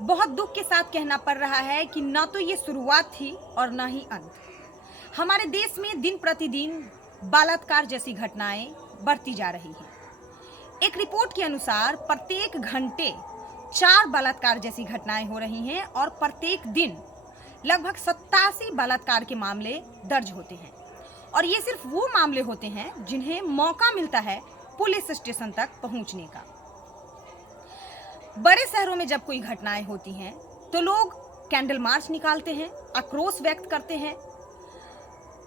बहुत दुख के साथ कहना पड़ रहा है कि ना तो ये शुरुआत थी और ना ही अंत। हमारे देश में दिन प्रतिदिन बलात्कार जैसी घटनाएं बढ़ती जा रही हैं। एक रिपोर्ट के अनुसार प्रत्येक घंटे 4 बलात्कार जैसी घटनाएं हो रही हैं और प्रत्येक दिन लगभग 87 बलात्कार के मामले दर्ज होते हैं। और ये सिर्फ वो मामले होते हैं जिन्हें मौका मिलता है पुलिस स्टेशन तक पहुंचने का। बड़े शहरों में जब कोई घटनाएं होती हैं तो लोग कैंडल मार्च निकालते हैं, आक्रोश व्यक्त करते हैं,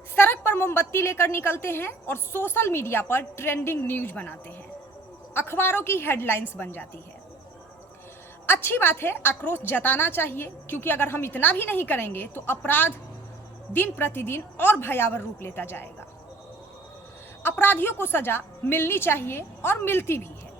सड़क पर मोमबत्ती लेकर निकलते हैं और सोशल मीडिया पर ट्रेंडिंग न्यूज बनाते हैं। अखबारों की हेडलाइंस बन जाती है। अच्छी बात है, आक्रोश जताना चाहिए, क्योंकि अगर हम इतना भी नहीं करेंगे तो अपराध दिन प्रतिदिन और भयावह रूप लेता जाएगा। अपराधियों को सजा मिलनी चाहिए और मिलती भी है।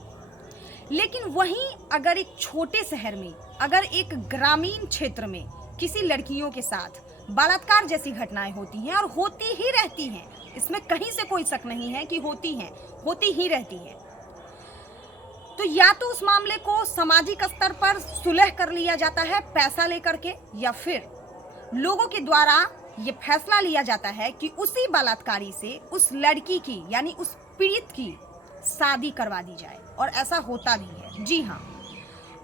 लेकिन वहीं अगर एक छोटे शहर में, अगर एक ग्रामीण क्षेत्र में किसी लड़कियों के साथ बलात्कार जैसी घटनाएं होती हैं और होती ही रहती हैं, इसमें कहीं से कोई शक नहीं है कि होती हैं, होती ही रहती हैं, तो या तो उस मामले को सामाजिक स्तर पर सुलह कर लिया जाता है पैसा लेकर के, या फिर लोगों के द्वारा ये फैसला लिया जाता है कि उसी बलात्कारी से उस लड़की की यानी उस पीड़ित की शादी करवा दी जाए। और ऐसा होता भी है। जी हाँ,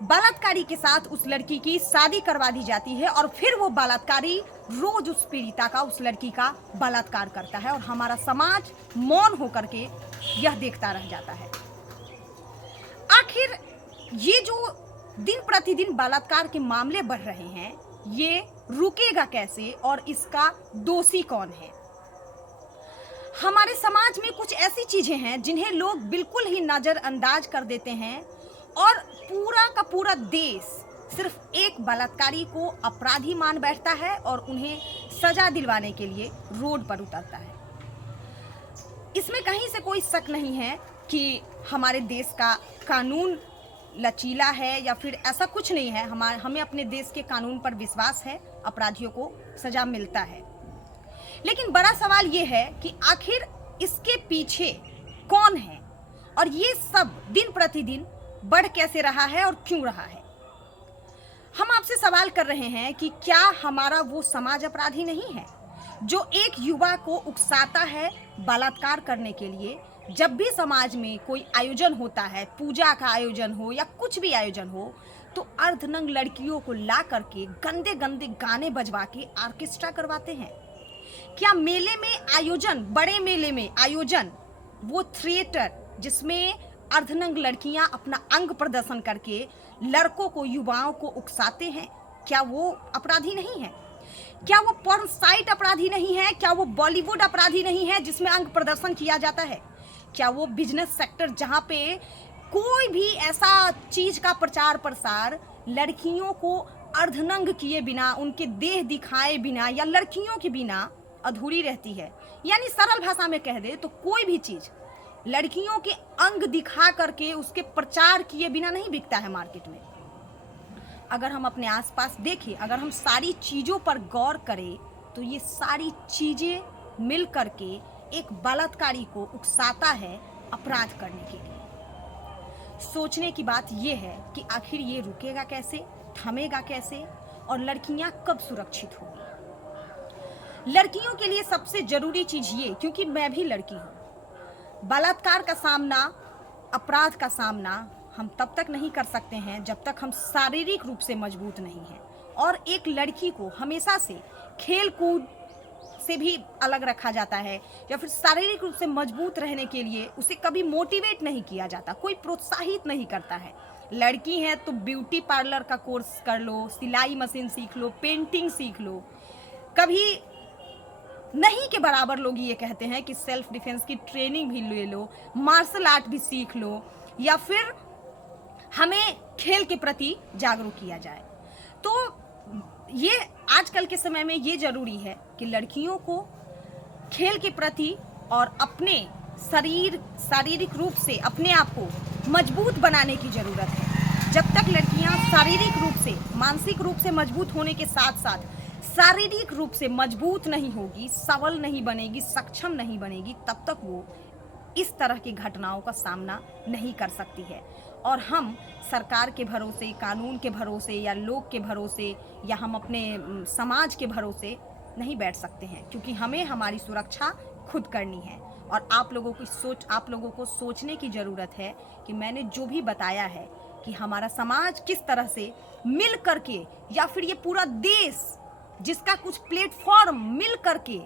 बलात्कारी के साथ उस लड़की की शादी करवा दी जाती है और फिर वो बलात्कारी रोज उस पीड़िता का, उस लड़की का बलात्कार करता है और हमारा समाज मौन होकर के यह देखता रह जाता है। आखिर ये जो दिन प्रतिदिन बलात्कार के मामले बढ़ रहे हैं, ये रुकेगा कैसे और इसका दोषी कौन है? हमारे समाज में कुछ ऐसी चीजें हैं जिन्हें लोग बिल्कुल ही नजरअंदाज कर देते हैं और पूरा का पूरा देश सिर्फ एक बलात्कारी को अपराधी मान बैठता है और उन्हें सजा दिलवाने के लिए रोड पर उतरता है। इसमें कहीं से कोई शक नहीं है कि हमारे देश का कानून लचीला है या फिर ऐसा कुछ नहीं है। हमें अपने देश के कानून पर विश्वास है, अपराधियों को सजा मिलता है। लेकिन बड़ा सवाल ये है कि आखिर इसके पीछे कौन है और ये सब दिन प्रतिदिन बढ़ कैसे रहा है और क्यों रहा है? हम आपसे सवाल कर रहे हैं कि क्या हमारा वो समाज अपराधी नहीं है जो एक युवा को उकसाता है बलात्कार करने के लिए? जब भी समाज में कोई आयोजन होता है, पूजा का आयोजन हो या कुछ भी आयोजन हो, तो अर्धनंग लड़कियों को ला करके गंदे गंदे गाने बजवा के ऑर्केस्ट्रा करवाते हैं। क्या मेले में आयोजन, बड़े मेले में आयोजन, वो थिएटर जिसमें अर्धनंग लड़कियां अपना अंग प्रदर्शन करके लड़कों को, युवाओं को उकसाते हैं, क्या वो अपराधी नहीं है? क्या वो पोर्न साइट अपराधी नहीं है? क्या वो बॉलीवुड अपराधी नहीं है जिसमें अंग प्रदर्शन किया जाता है? क्या वो बिजनेस सेक्टर जहां पे कोई भी ऐसा चीज का प्रचार प्रसार लड़कियों को अर्धनंग किए बिना, उनके देह दिखाए बिना या लड़कियों के बिना अधूरी रहती है? यानी सरल भाषा में कह दे तो कोई भी चीज लड़कियों के अंग दिखा करके उसके प्रचार किए बिना नहीं बिकता है मार्केट में। अगर हम अपने आसपास देखें, अगर हम सारी चीजों पर गौर करें, तो ये सारी चीजें मिल करके एक बलात्कारी को उकसाता है अपराध करने के लिए। सोचने की बात यह है कि आखिर ये रुकेगा कैसे, थमेगा कैसे और लड़कियां कब सुरक्षित होंगी? लड़कियों के लिए सबसे जरूरी चीज ये, क्योंकि मैं भी लड़की हूं, बलात्कार का सामना, अपराध का सामना हम तब तक नहीं कर सकते हैं जब तक हम शारीरिक रूप से मजबूत नहीं हैं। और एक लड़की को हमेशा से खेल कूद से भी अलग रखा जाता है या फिर शारीरिक रूप से मजबूत रहने के लिए उसे कभी मोटिवेट नहीं किया जाता, कोई प्रोत्साहित नहीं करता है। लड़की है तो ब्यूटी पार्लर का कोर्स कर लो, सिलाई मशीन सीख लो, पेंटिंग सीख लो। कभी नहीं के बराबर लोग ये कहते हैं कि सेल्फ डिफेंस की ट्रेनिंग भी ले लो, मार्शल आर्ट भी सीख लो, या फिर हमें खेल के प्रति जागरूक किया जाए। तो ये आजकल के समय में ये जरूरी है कि लड़कियों को खेल के प्रति और अपने शारीरिक रूप से अपने आप को मजबूत बनाने की जरूरत है। जब तक लड़कियां शारीरिक रूप से, मानसिक रूप से मजबूत होने के साथ साथ शारीरिक रूप से मजबूत नहीं होगी, सबल नहीं बनेगी, सक्षम नहीं बनेगी, तब तक वो इस तरह की घटनाओं का सामना नहीं कर सकती है। और हम सरकार के भरोसे, कानून के भरोसे या लोग के भरोसे या हम अपने समाज के भरोसे नहीं बैठ सकते हैं, क्योंकि हमें हमारी सुरक्षा खुद करनी है। और आप लोगों को सोचने की ज़रूरत है कि मैंने जो भी बताया है कि हमारा समाज किस तरह से मिल करके या फिर ये पूरा देश जिसका कुछ प्लेटफॉर्म मिल करके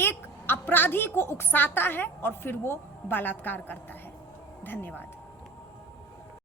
एक अपराधी को उकसाता है और फिर वो बलात्कार करता है। धन्यवाद।